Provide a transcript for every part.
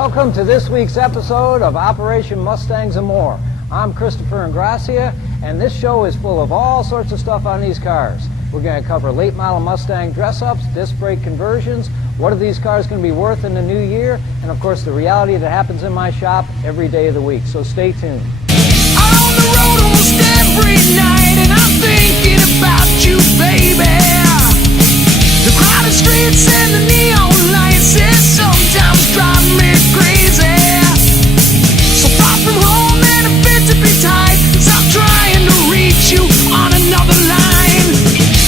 Welcome to this week's episode of Operation Mustangs and More. I'm Christopher Ingracia, and this show is full of all sorts of stuff on these cars. We're going to cover late model Mustang dress-ups, disc brake conversions, what are these cars going to be worth in the new year, and of course the reality that happens in my shop every day of the week. So stay tuned. I'm on the road almost every night, and I'm thinking about you, baby. The crowded streets and the neon lights, it sometimes drive me crazy. So far from home and a bit to be tight, 'cause I'm trying to reach you on another line.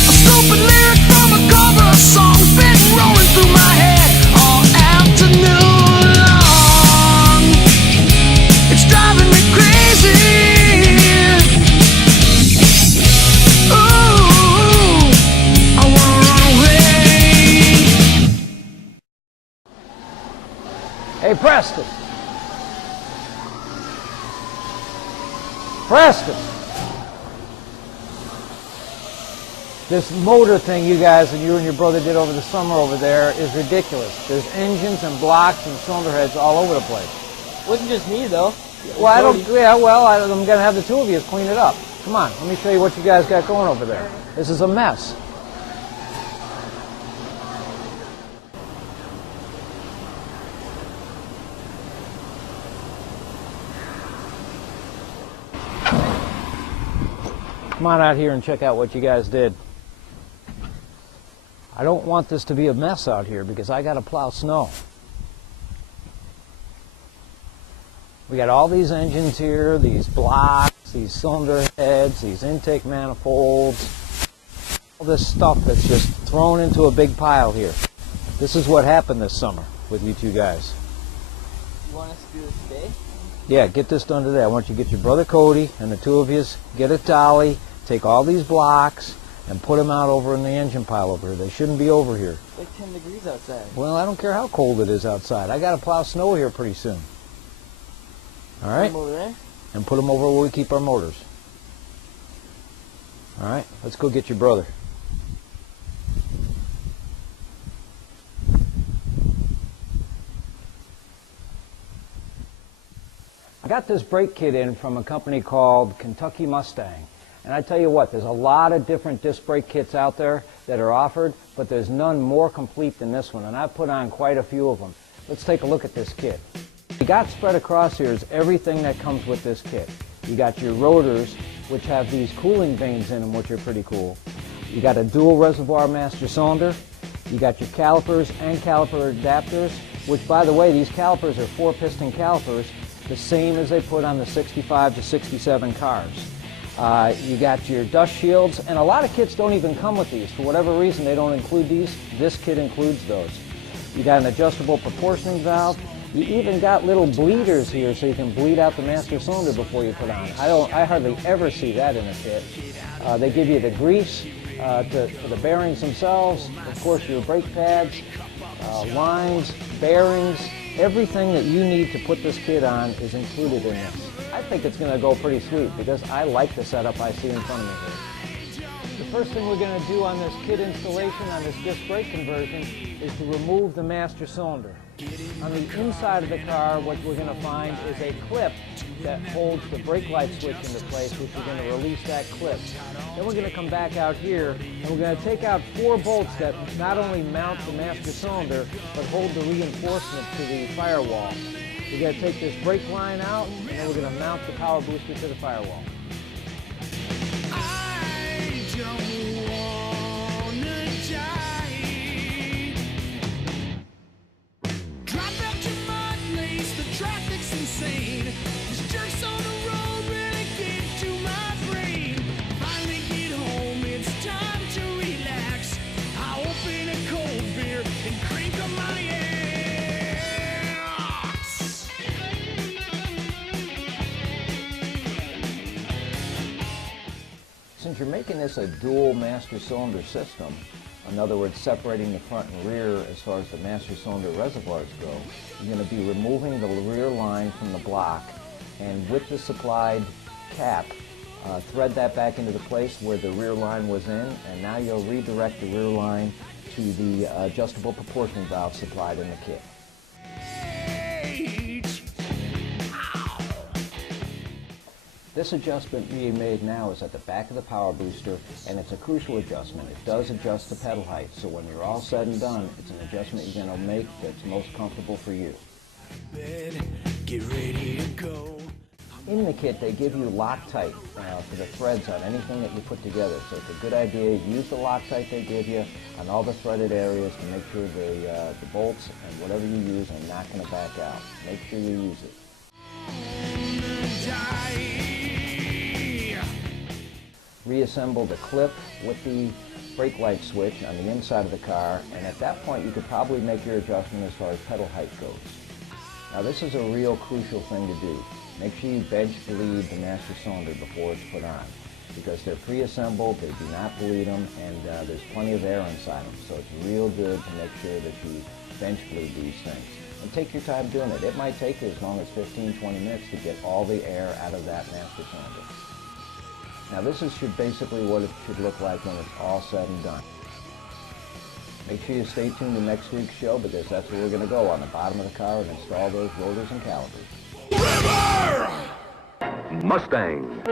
A stupid lyric from a cover song's been rolling through my head all afternoon long. It's driving me crazy. Hey, Preston. Preston. This motor thing you guys and you and your brother did over the summer over there is ridiculous. There's engines and blocks and cylinder heads all over the place. Wasn't just me though. Well, I'm going to have the two of you clean it up. Come on, let me show you what you guys got going over there. This is a mess. Come on out here and check out what you guys did. I don't want this to be a mess out here because I got to plow snow. We got all these engines here, these blocks, these cylinder heads, these intake manifolds, all this stuff that's just thrown into a big pile here. This is what happened this summer with you two guys. You want us to do this today? Yeah, get this done today. I want you to get your brother Cody and the two of you get a dolly, take all these blocks and put them out over in the engine pile over here. They shouldn't be over here. It's like 10 degrees outside. Well, I don't care how cold it is outside. I got to plow snow here pretty soon. All right? Come over there? And put them over where we keep our motors. All right? Let's go get your brother. I got this brake kit in from a company called Kentucky Mustang. And I tell you what, there's a lot of different disc brake kits out there that are offered, but there's none more complete than this one, and I've put on quite a few of them. Let's take a look at this kit. You got spread across here is everything that comes with this kit. You got your rotors, which have these cooling vanes in them, which are pretty cool. You got a dual reservoir master cylinder. You got your calipers and caliper adapters, which, by the way, these calipers are 4-piston calipers, the same as they put on the 65 to 67 cars. You got your dust shields, and a lot of kits don't even come with these. For whatever reason, they don't include these. This kit includes those. You got an adjustable proportioning valve. You even got little bleeders here so you can bleed out the master cylinder before you put on. I hardly ever see that in a kit. They give you the grease for the bearings themselves, of course your brake pads, lines, bearings, everything that you need to put this kit on is included in this. I think it's going to go pretty sweet because I like the setup I see in front of me here. The first thing we're going to do on this kit installation, on this disc brake conversion, is to remove the master cylinder. On the inside of the car, what we're going to find is a clip that holds the brake light switch into place, which we're going to release that clip. Then we're going to come back out here, and we're going to take out 4 bolts that not only mount the master cylinder, but hold the reinforcement to the firewall. We're going to take this brake line out, and then we're going to mount the power booster to the firewall. I don't wanna die. Drop out your mud lace, the traffic's insane. These jerks on the road really get to my brain. Finally get home, it's time to relax. I open a cold beer and crank up my ass. Since you're making this a dual master cylinder system, in other words separating the front and rear as far as the master cylinder reservoirs go, you're going to be removing the rear line from the block, and with the supplied cap, thread that back into the place where the rear line was in, and now you'll redirect the rear line to the adjustable proportion valve supplied in the kit. Hey, This adjustment being made now is at the back of the power booster, and it's a crucial adjustment. It does adjust the pedal height, so when you're all said and done, it's an adjustment you're going to make that's most comfortable for you. Get ready to go. In the kit, they give you Loctite for the threads on anything that you put together. So it's a good idea. Use the Loctite they give you on all the threaded areas to make sure the bolts and whatever you use are not going to back out. Make sure you use it. Reassemble the clip with the brake light switch on the inside of the car, and at that point you could probably make your adjustment as far as pedal height goes. Now this is a real crucial thing to do. Make sure you bench bleed the master cylinder before it's put on, because they're pre-assembled, they do not bleed them, and there's plenty of air inside them, so it's real good to make sure that you bench bleed these things. And take your time doing it. It might take you as long as 15-20 minutes to get all the air out of that master cylinder. Now this is basically what it should look like when it's all said and done. Make sure you stay tuned to next week's show, because that's where we're going to go on the bottom of the car and install those rotors and calipers. Mustang.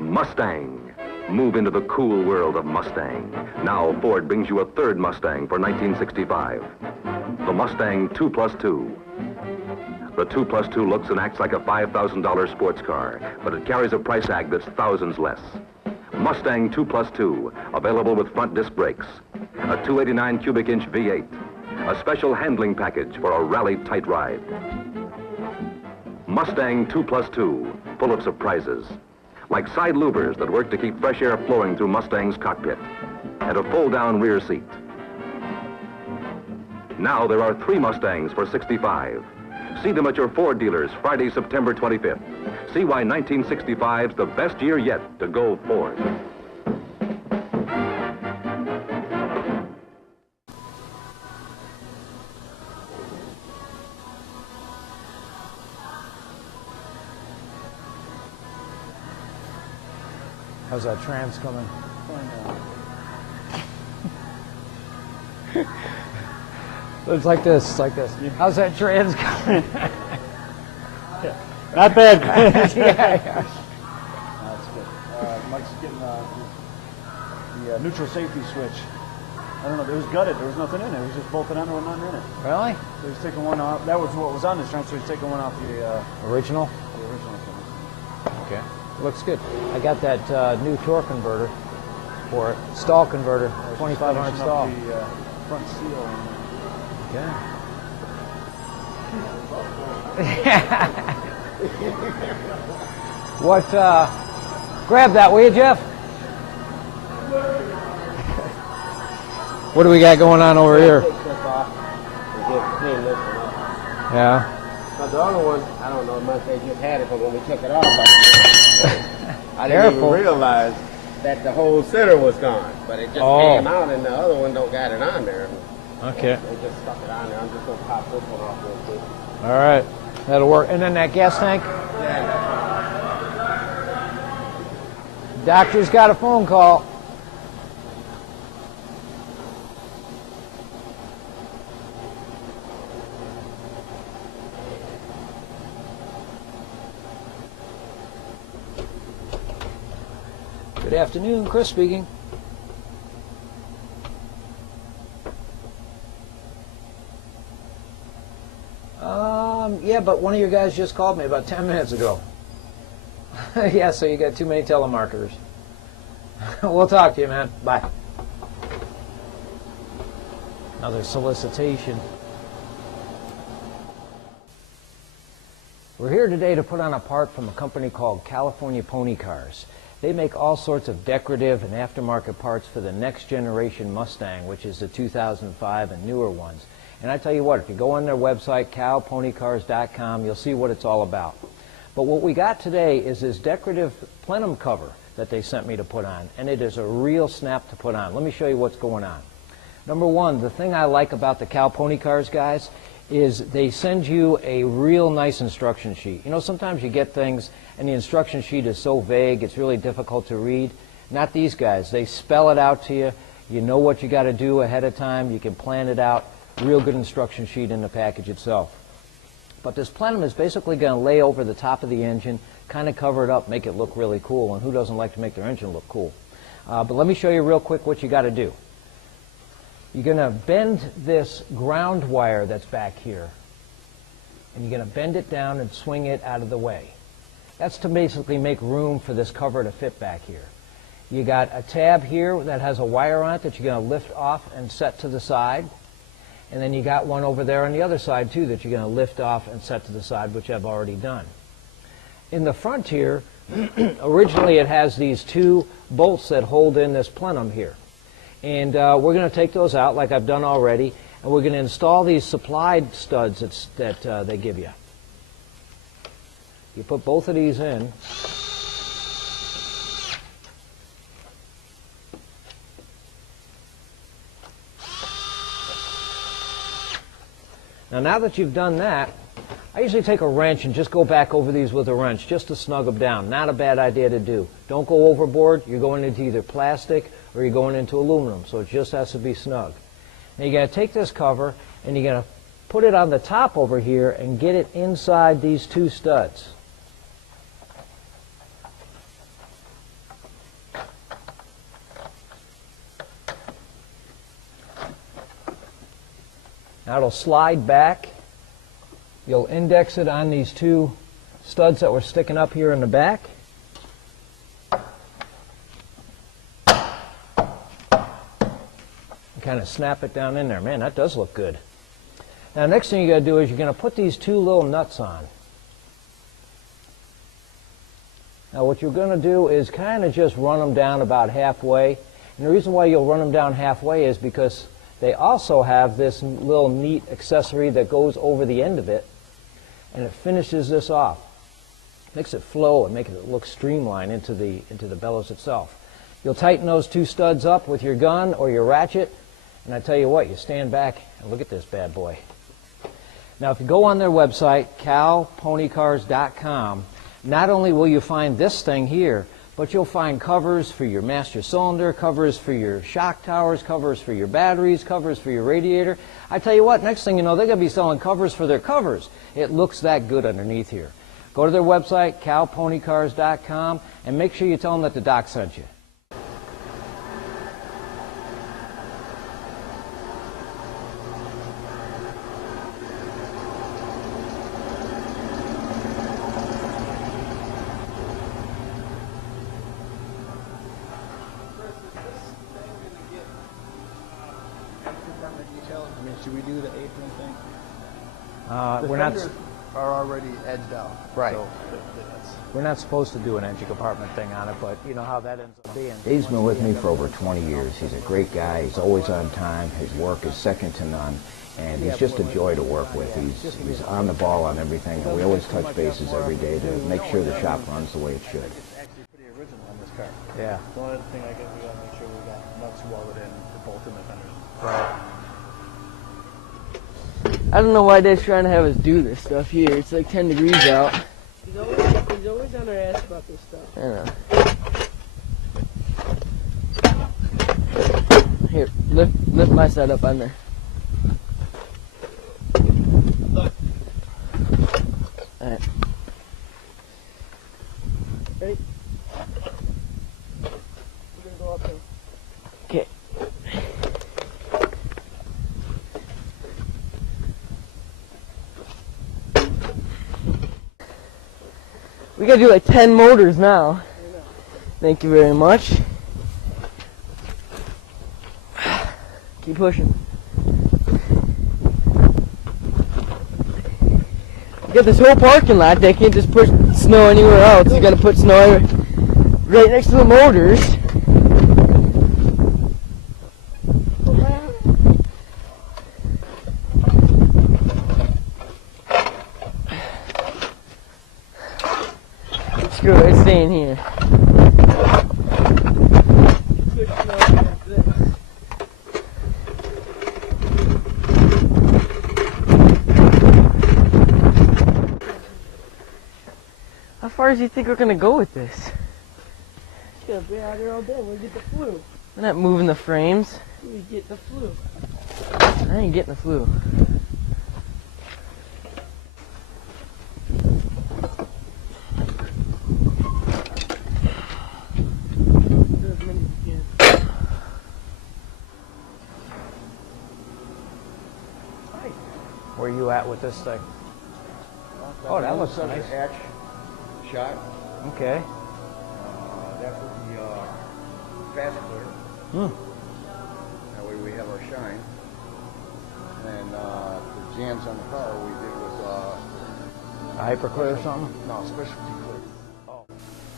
Mustang. Move into the cool world of Mustang. Now Ford brings you a third Mustang for 1965. The Mustang 2+2. The 2+2 looks and acts like a $5,000 sports car, but it carries a price tag that's thousands less. Mustang 2+2, available with front disc brakes, a 289 cubic inch V8, a special handling package for a rally tight ride. Mustang 2+2, full of surprises, like side louvers that work to keep fresh air flowing through Mustang's cockpit, and a fold-down rear seat. Now there are 3 Mustangs for $65. See them at your Ford dealers Friday, September 25th. See why 1965's the best year yet to go Ford. How's that trans coming? It's like this, it's like this. How's that trans coming? Not bad. yeah. That's good. Mike's getting the neutral safety switch. I don't know, it was gutted. There was nothing in it. It was just bolted on. There was nothing in it. Really? So he's taking one off. That was what was on this trans, so he's taking one off the Original? original thing. Okay. Looks good. I got that new torque converter for it. Stall converter, 2500 Finishing stall. up the front seal. Okay. What, grab that, will you, Jeff? What do we got going on over here? Yeah. But the other one, I don't know, must they just had it from when we took it off. I didn't Careful. even realize that the whole center was gone. But it just came out and the other one don't got it on there. Okay. They just stuck it on there. I'm just going to pop this one off real quick. All right. That'll work. And then that gas tank? Yeah. Doctor's got a phone call. Good afternoon, Chris speaking. Yeah, but one of your guys just called me about 10 minutes ago. Yeah, so you got too many telemarketers. We'll talk to you, man. Bye. Another solicitation. We're here today to put on a part from a company called California Pony Cars. They make all sorts of decorative and aftermarket parts for the next generation Mustang, which is the 2005 and newer ones. And I tell you what, if you go on their website, calponycars.com, you'll see what it's all about. But what we got today is this decorative plenum cover that they sent me to put on, and it is a real snap to put on. Let me show you what's going on. Number one, the thing I like about the Cal Pony Cars guys is they send you a real nice instruction sheet. You know, sometimes you get things and the instruction sheet is so vague, it's really difficult to read. Not these guys. They spell it out to you. You know what you got to do ahead of time. You can plan it out. Real good instruction sheet in the package itself. But this plenum is basically going to lay over the top of the engine, kind of cover it up, make it look really cool. And who doesn't like to make their engine look cool? But let me show you real quick what you got to do. You're going to bend this ground wire that's back here, and you're going to bend it down and swing it out of the way. That's to basically make room for this cover to fit back here. You got a tab here that has a wire on it that you're going to lift off and set to the side. And then you got one over there on the other side too that you're going to lift off and set to the side, which I've already done. In the front here, originally it has these two bolts that hold in this plenum here. And we're going to take those out like I've done already, and we're going to install these supplied studs that they give you. You put both of these in. Now that you've done that, I usually take a wrench and just go back over these with a wrench just to snug them down. Not a bad idea to do. Don't go overboard. You're going into either plastic or you're going into aluminum, so it just has to be snug. Now you're going to take this cover and you're going to put it on the top over here and get it inside these two studs. Now it'll slide back. You'll index it on these two studs that were sticking up here in the back. And kind of snap it down in there. Man, that does look good. Now next thing you got to do is you're going to put these two little nuts on. Now what you're going to do is kind of just run them down about halfway. And the reason why you'll run them down halfway is because they also have this little neat accessory that goes over the end of it, and it finishes this off. Makes it flow and makes it look streamlined into the bellows itself. You'll tighten those two studs up with your gun or your ratchet, and I tell you what, you stand back and look at this bad boy. Now if you go on their website, cowponycars.com, not only will you find this thing here, but you'll find covers for your master cylinder, covers for your shock towers, covers for your batteries, covers for your radiator. I tell you what, next thing you know, they're going to be selling covers for their covers. It looks that good underneath here. Go to their website, cowponycars.com, and make sure you tell them that the doc sent you. I mean, should we do the apron thing? The We're not. fenders are already edged out. Right. So that's, We're not supposed to do an engine compartment thing on it, but you know how that ends up being. Dave's been with me for over 20 years. He's a great guy. He's always on time. His work is second to none. And he's just a joy to work with. He's on the ball on everything, and we always touch bases every day to make sure the shop runs the way it should. it's actually pretty original on this car. Yeah. The only other thing I guess we gotta make sure we got nuts welded in to bolt in the fenders. Right. I don't know why they're trying to have us do this stuff here. It's like 10 degrees out. He's always on our ass about this stuff. I know. Here, lift my side up on there. Alright. Ready? We're gonna go up there. Okay. We gotta do like 10 motors now. Thank you very much. Keep pushing. You got this whole parking lot. They can't just put snow anywhere else. You gotta put snow right next to the motors. Screw it, it's staying here. How far do you think we're gonna go with this? Gonna be out here all day. We'll get the flu. We're not moving the frames. We get the flu. I ain't getting the flu. do at with this thing? Oh, that looks That's a nice. hatch shot. Okay. That's what the fast clear. That way we have our shine. And the jams on the car we did was A hyper clear or something? no specialty clear.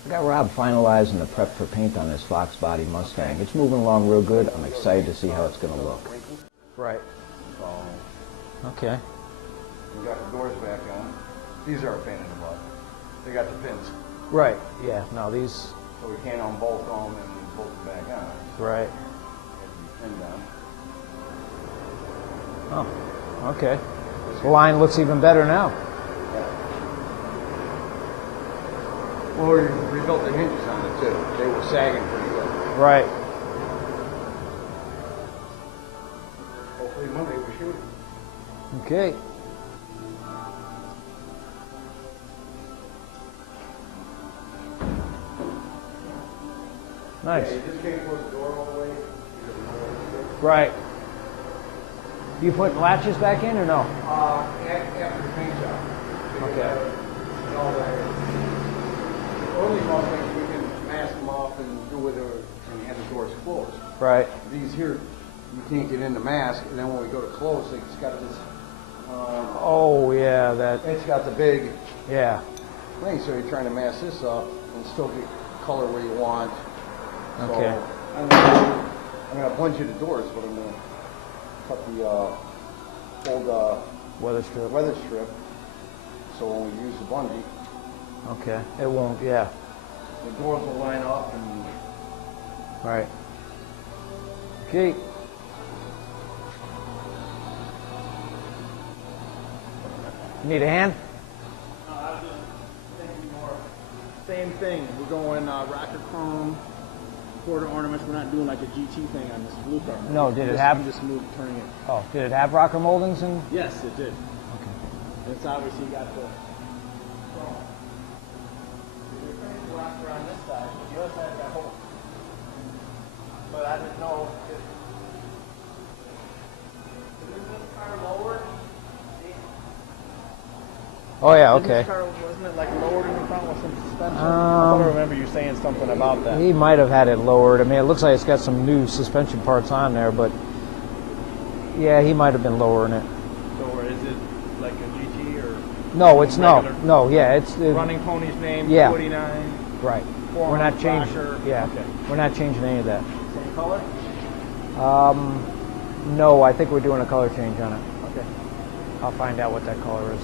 I got Rob finalizing the prep for paint on this Fox body Mustang. It's moving along real good. I'm excited to see how it's going to look. Right. So Okay. we got the doors back on. These are a pain in the butt. They got the pins, Right. Yeah. No, these. so we can't unbolt them and bolt them back on. Right. They have to be pinned on. Oh. Okay. The line looks even better now. Well, we rebuilt the hinges on it too. They were sagging pretty good. Right. Hopefully Monday we shoot. Okay. Nice. Yeah, you just can't close the door all the way. Right. You putting latches back in or no? After the paint job. Okay. All that. Early Mustangs we can mask them off and do whatever and have the doors closed. Right. These here, you can't get in the mask, and then when we go to close, it's got this. Oh yeah, that. It's got the big Yeah. thing, so you're trying to mask this up and still get color where you want. So Okay. I'm gonna plunge you the doors, but I'm gonna cut the old Weather strip. weather strip. So when we use the bungee, Okay. It won't. Yeah. the doors will line up and. Right. Okay. Need a hand? I was just thinking more. Same thing. We're going rocker chrome, quarter ornaments. We're not doing like a GT thing on this blue car. No, did it have- I'm just turning it. Oh, did it have rocker moldings in? Yes, it did. Okay. It's obviously got the chrome. The rocker on this side, the other side got holes. But I didn't know if. Is this car lowered? Oh yeah. Didn't Okay. This car, wasn't it like lowered in the front with some suspension? I thought I remember you saying something about that. He might have had it lowered. I mean, it looks like it's got some new suspension parts on there, but yeah, he might have been lowering it. So is it like a GT or No, it's regular? no. Yeah, it's running pony's name? Yeah. 289. right. Four We're not months changing. rocker. Yeah, Okay. we're not changing any of that. Same color? No, I think we're doing a color change on it. Okay. I'll find out what that color is.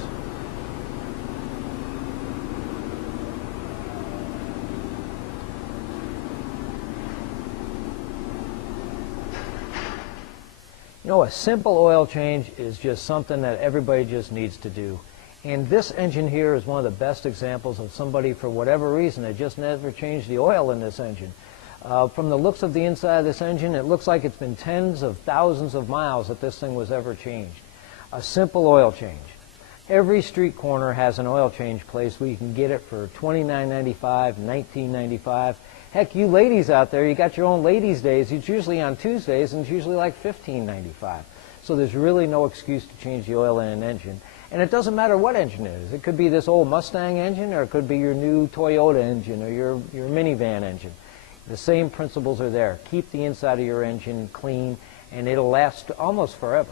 You know, a simple oil change is just something that everybody just needs to do. And this engine here is one of the best examples of somebody, for whatever reason, that just never changed the oil in this engine. From the looks of the inside of this engine, it looks like it's been tens of thousands of miles that this thing was ever changed. A simple oil change. Every street corner has an oil change place where you can get it for $29.95, $19.95. Heck, you ladies out there, you got your own ladies' days. It's usually on Tuesdays, and it's usually like $15.95. So there's really no excuse to change the oil in an engine. And it doesn't matter what engine it is. It could be this old Mustang engine, or it could be your new Toyota engine, or your minivan engine. The same principles are there. Keep the inside of your engine clean, and it'll last almost forever.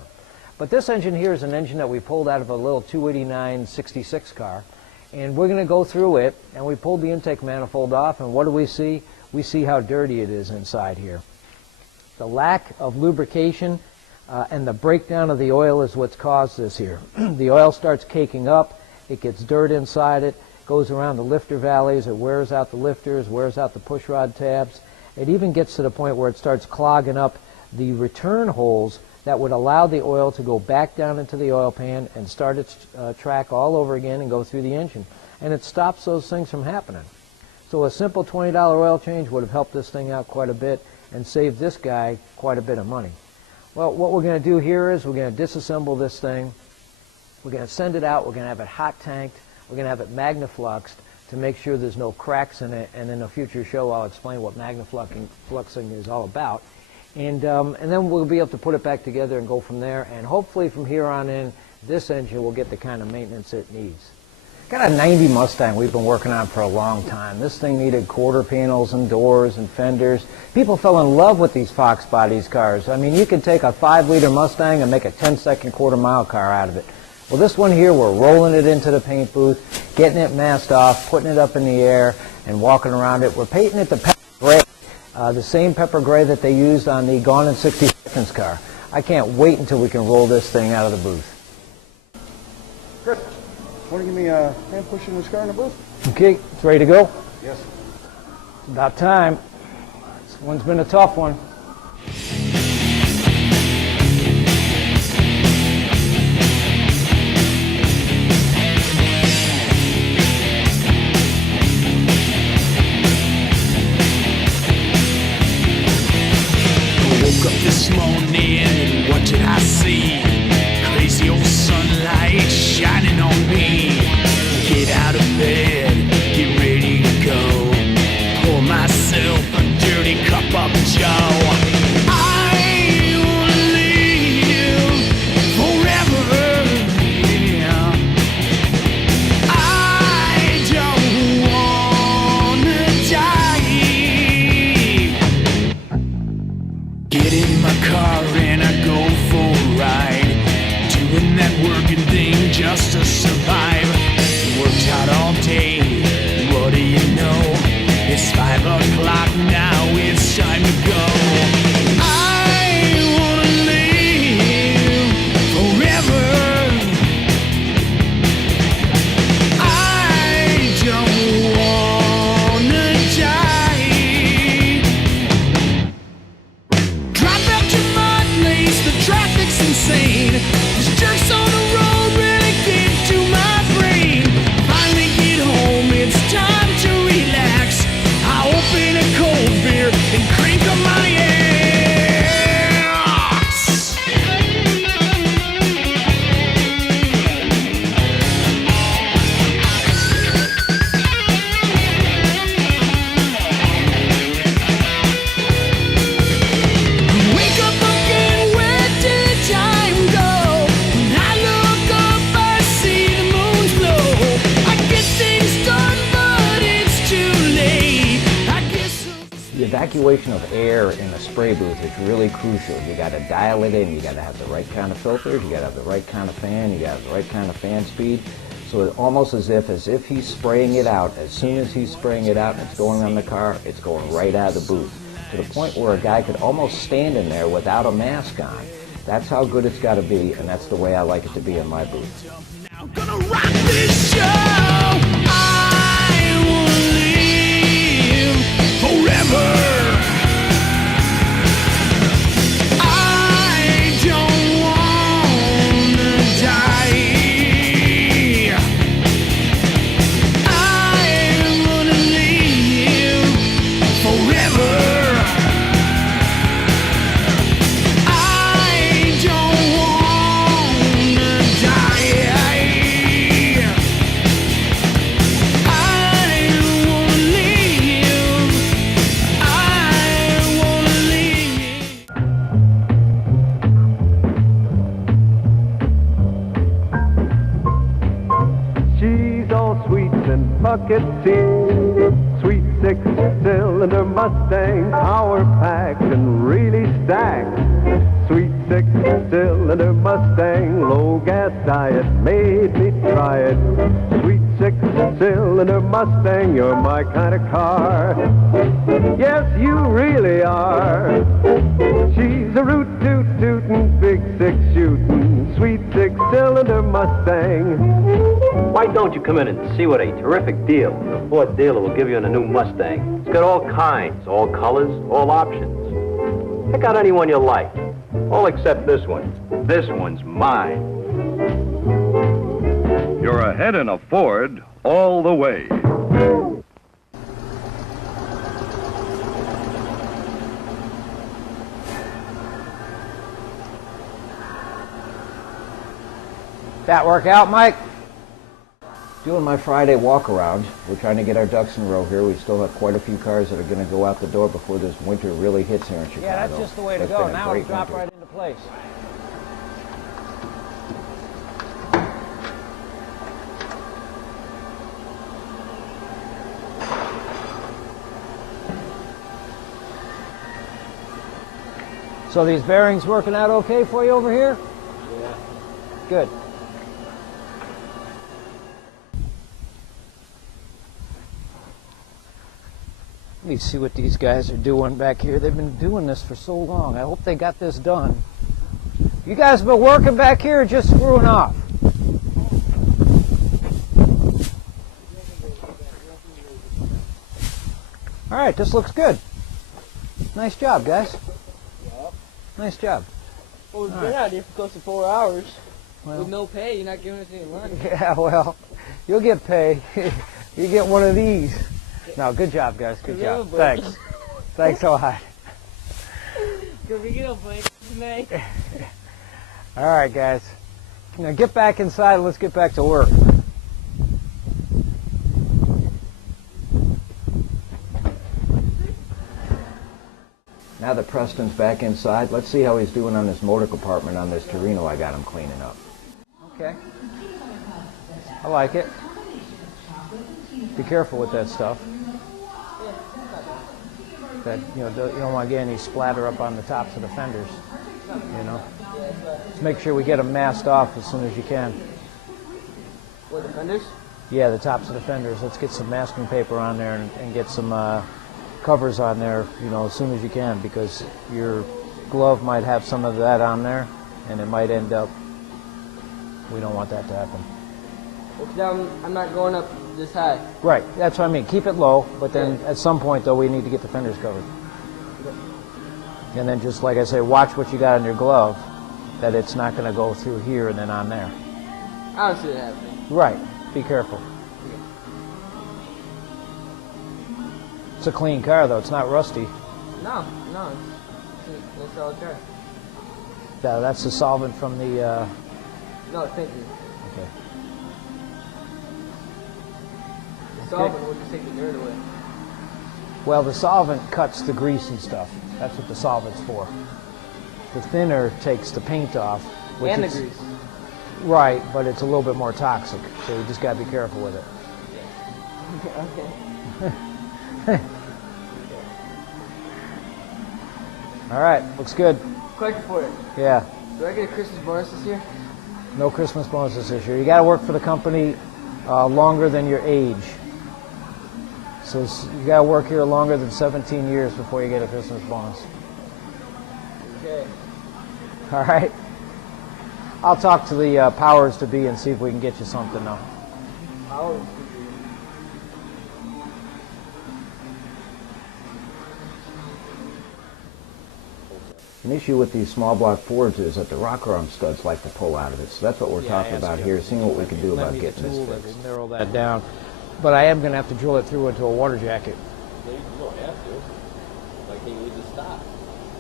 But this engine here is an engine that we pulled out of a little 289 66 car. And we're going to go through it, and we pulled the intake manifold off, and what do we see? We see how dirty it is inside here. The lack of lubrication and the breakdown of the oil is what's caused this here. The oil starts caking up, it gets dirt inside it, goes around the lifter valleys, it wears out the lifters, wears out the push rod tabs. It even gets to the point where it starts clogging up the return holes that would allow the oil to go back down into the oil pan and start its track all over again and go through the engine. And it stops those things from happening. So a simple $20 oil change would have helped this thing out quite a bit and saved this guy quite a bit of money. Well, what we're going to do here is we're going to disassemble this thing. We're going to send it out. We're going to have it hot tanked. We're going to have it magnafluxed to make sure there's no cracks in it. And in a future show, I'll explain what magnafluxing is all about. And then we'll be able to put it back together and go from there. And hopefully from here on in, this engine will get the kind of maintenance it needs. Got a 90 Mustang we've been working on for a long time. This thing needed quarter panels and doors and fenders. People fell in love with these Fox Bodies cars. I mean, you could take a 5-liter Mustang and make a 10-second quarter-mile car out of it. Well, this one here, we're rolling it into the paint booth, getting it masked off, putting it up in the air, and walking around it. We're painting it the pepper gray, the same pepper gray that they used on the Gone in 60 Seconds car. I can't wait until we can roll this thing out of the booth. Chris, want to give me a hand pushing this car in the booth? Okay, it's ready to go? Yes. It's about time. This one's been a tough one. Woke up this morning and what did I see? Crazy old sunlight shining on me. Get out of bed, get ready to go. Pour myself a dirty cup of joe. I wanna live forever. Yeah. I don't wanna die. Get in my car and I go for a ride. Doing that working thing just to survive. Worked out all day, what do you know? It's 5 o'clock now, it's time to go. I wanna live forever. I don't wanna die. Drop out your mud lace, the traffic's insane. These jerks on the road really get to my brain. Finally get home, it's time to relax. I open a cold beer and crank on my ass. Wake up again, where did time go? When I look up, I see the moon's glow. I get things done, but it's too late. I guess The evacuation of air in a spray booth is really crucial. You got to dial it in. You got to have the right kind of filters. You got to have the right kind of fan. You got to have the right kind of fan speed. So it's almost as if he's spraying it out. As soon as he's spraying it out and it's going on the car, it's going right out of the booth, to the point where a guy could almost stand in there without a mask on. That's how good it's got to be, and that's the way I like it to be in my booth. now gonna rock this show. I wanna live forever. I don't wanna die. I wanna live forever. I don't wanna die. I wanna live. I wanna live. She's all sweet and buckety, sweet 6-cylinder Mustang, power packed and really stacked. Sweet 6-cylinder Mustang, low gas diet made me try it. Sweet 6-cylinder Mustang, you're my kind of car. Yes, you really are. She's a root-toot-tootin', big six-shootin', sweet 6-cylinder Mustang. Why don't you come in and see what a terrific deal the Ford dealer will give you on a new Mustang? It's got all kinds, all colors, all options. Pick out any one you like. All except this one. This one's mine. You're ahead in a Ford all the way. That work out, Mike? Doing my Friday walk around. We're trying to get our ducks in a row here. We still have quite a few cars that are going to go out the door before this winter really hits here in Chicago. Yeah, that's just the way to It's go. been a Now great it'll drop winter. right into place. So these bearings working out okay for you over here? Yeah. Good. Let me see what these guys are doing back here. They've been doing this for so long. I hope they got this done. You guys been working back here or just screwing off? All right, this looks good. Nice job, guys. Nice job. Well, we've been out here for close to 4 hours. Well, with no pay, you're not giving us any money. Yeah, well, you'll get pay. You get one of these. No, good job, guys. Good job. Thanks. Thanks a lot. All right, guys. Now get back inside and let's get back to work. Now that Preston's back inside, let's see how he's doing on this motor compartment on this Torino I got him cleaning up. Okay. I like it. Be careful with that stuff. That you don't want to get any splatter up on the tops of the fenders. You know. Just make sure we get them masked off as soon as you can. What, the fenders? Yeah, the tops of the fenders. Let's get some masking paper on there and get some covers on there, as soon as you can, because your glove might have some of that on there, and it might end up. We don't want that to happen. Well, now I'm not going up this high. Right, that's what I mean. Keep it low, but then at some point, though, we need to get the fenders covered. And then just like I say, watch what you got on your glove, that it's not going to go through here and then on there. I don't see that happening. Right, be careful. It's a clean car, though. It's not rusty. No, it's all car. That's the solvent from the... No, thank you. Okay. The solvent will just take the dirt away. Well, the solvent cuts the grease and stuff. That's what the solvent's for. The thinner takes the paint off. And the grease. Right, but it's a little bit more toxic, so you just got to be careful with it. Okay. All right, looks good. Question for you. Yeah. Do I get a Christmas bonus this year? No Christmas bonuses this year. You got to work for the company longer than your age. So you got to work here longer than 17 years before you get a Christmas bonus. Okay. All right. I'll talk to the powers to be and see if we can get you something now. Powers to be. An issue with these small block Fords is that the rocker arm studs like to pull out of it. So that's what we're talking about here, seeing what we can do about getting this fixed. Narrow that down. But I am going to have to drill it through into a water jacket. You don't have to. Why can't you just stop?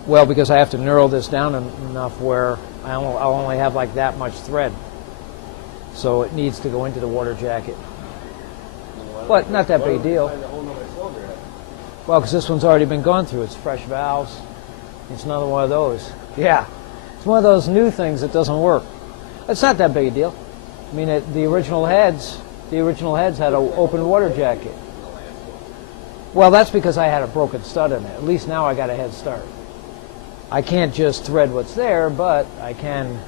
Well, because I have to narrow this down enough where I'll only have like that much thread. So it needs to go into the water jacket. But not that big a deal. Well, because this one's already been gone through. It's fresh valves. It's another one of those. Yeah. It's one of those new things that doesn't work. It's not that big a deal. I mean, the original heads had an open water jacket. Well, that's because I had a broken stud in it. At least now I got a head start. I can't just thread what's there, but I can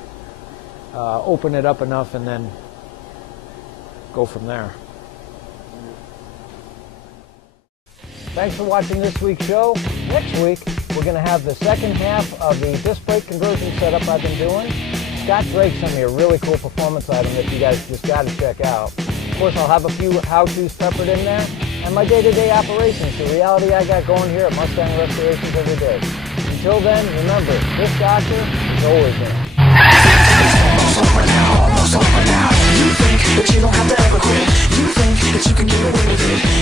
open it up enough and then go from there. Thanks for watching this week's show. Next week, we're going to have the second half of the disc brake conversion setup I've been doing. Scott Drake sent me a really cool performance item that you guys just got to check out. Of course, I'll have a few how-tos peppered in there, and my day-to-day operations, the reality I got going here at Mustang Restorations every day. Until then, remember, this doctor is always there. You think that you don't have to ever quit. You think that you can get away with it.